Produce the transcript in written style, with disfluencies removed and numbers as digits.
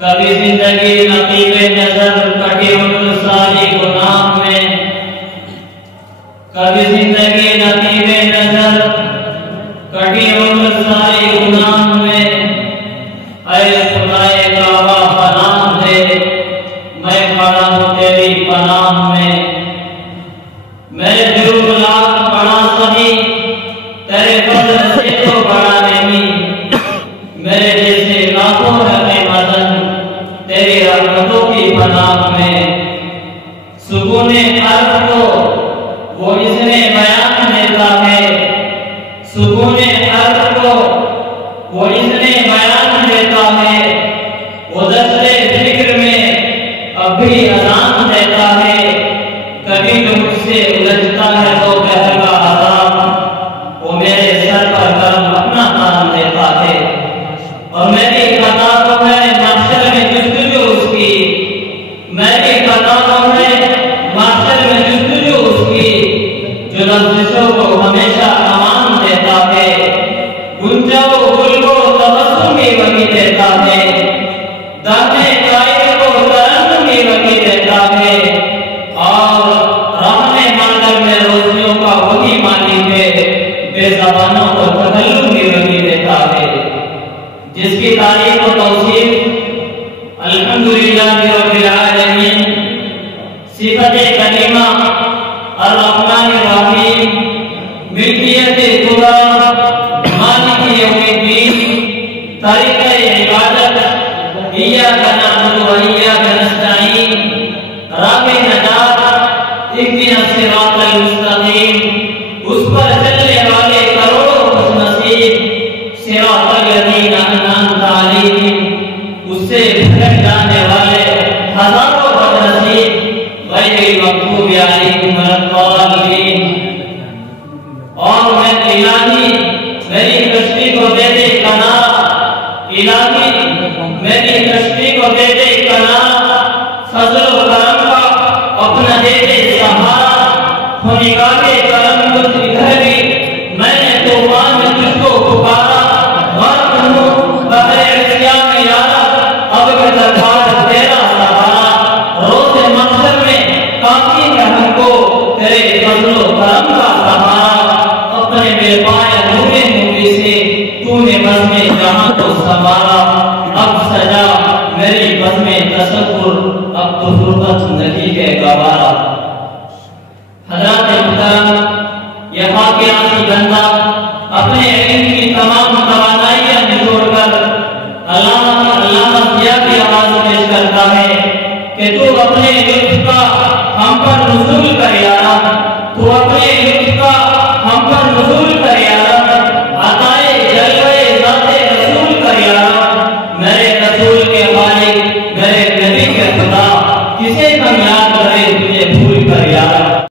कभी जिंदगी नकीबे नजर कटी उम्र सारी गुनाह में, कभी जिंदगी नकीबे नजर कटी उम्र सारी गुनाह में। ऐ खुदाए काबा पनाह दे, मैं खड़ा हूँ तेरी पनाह में। मेरे जुर्म लाख बड़ा सही, तेरे फजल से तो बड़ा नहीं। मेरे जैसे लाखों रहे मदन तेरी रहमतों की पनाह में। सुकूने अर्ज़ को वो इसने बयान देता है, सुकूने अर्ज़ को वो इसने बयान देता है। वो दस्ते फिक्र में अब भी अज़ान देता है। कभी जो मुझसे उलझता है तो कहर का आज़ाब, वो मेरे सर पर करम अपना काम देता है। और मेरी खता तो है महशर में जुस्तजू उसकी, मेरी खता तो है महशर में जुस्तजू उसकी, जो लफ्ज़ों को हमेशा अमान देता है। गुंजाओ गुल को तबस्सुमी वही देता है, दाने कायल को तरन्नुमी वही देता है। और रहने मंडल में रोज़ियों का वही मालिक है, बेज़बानों को तकल्लुमी वही देता है। जिसकी तारीफ और तौसीफ अल्हम्दुलिल्लाह रब्बिल आलमीन, सिफ़ते करीमा अर्रहमान अर्रहीम, मिल्कियत खुदा, मालिक यौमिद्दीन, तरीक़े इबादत, इय्याका नअबुदु व इय्याका नस्तईन, राहे नजात, इहदिना सिरातल मुस्तकीम, उस पर चलने वाले करोड़ों खुशनसीब, सिरातल लज़ीना अनअमता अलैहिम, उससे भटक जाने वाले हजारों बदनसीब, गैरिल मग़ज़ूबि अलैहिम वलद्दाल्लीन। और मैं इलाही मेरी कश्ती को दे दे किनारा, इलाही मेरी कश्ती को दे दे किनारा, फज़ल व करम का अपना दे दे सहारा। हो निगाहे करम कुछ इधर भी, मैंने तूफान में तुझको पुकारा। गर्क हूँ बहरे इश्क़ में यारा, अब मैं दरबार तेरा सहारा। रोज़े महशर में काफ़ी है हमको तेरे फज़ल व करम का सहारा। अपने बेपाया नूरे नूरी से तूने बज़्म जहां को संवारा। अब सजा मेरी बज़्म तसव्वुर, अब तो फुर्सत नहीं है गवारा। हज़रत मुहतरम, यह वाक़ियाती बंदा अपने इल्म की तमाम तवानाइयां निचोड़कर अल्लामा ज़िया की आवाज़ पेश करता है कि तू अपने लुत्फ़ का